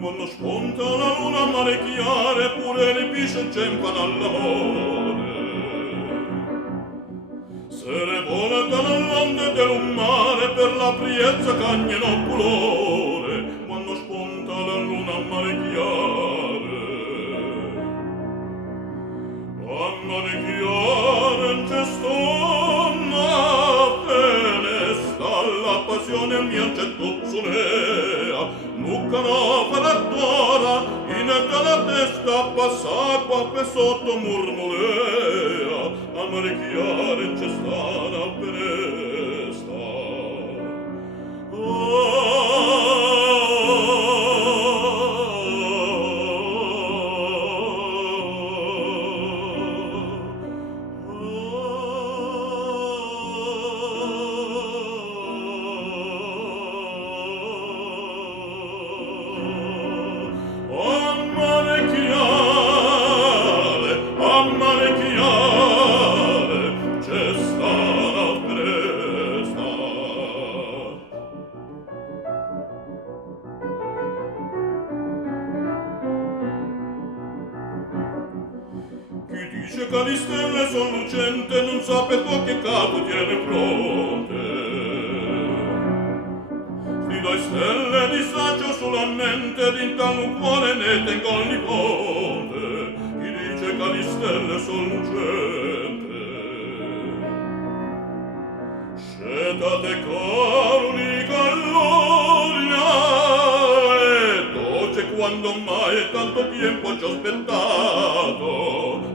Quando spunta la luna a mare chiare, pure le pisce cempano all'amore. Se ne vola dall'onde del mare per la priezza cagnano colore, quando spunta la luna a mare chiare. A mare chiare in cestonna fenesta, la passione mia c'è tuzzolea, muccano farattora, in la testa passa qua per sotto murmulea, a mare chiare in cestana fenesta. Chi dice che le stelle son lucente non sa per che capo tiene fronte. Sti due stelle di saggio sulla mente d'intanto cuore ne tengo il nipote. Chi dice che le stelle son lucente. Scetate coruni calloria e dolce quando mai tanto tempo ci ho aspettato.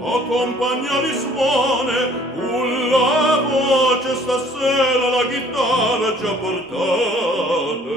Accompagna di suone con la voce stasera la chitarra ci ha portato.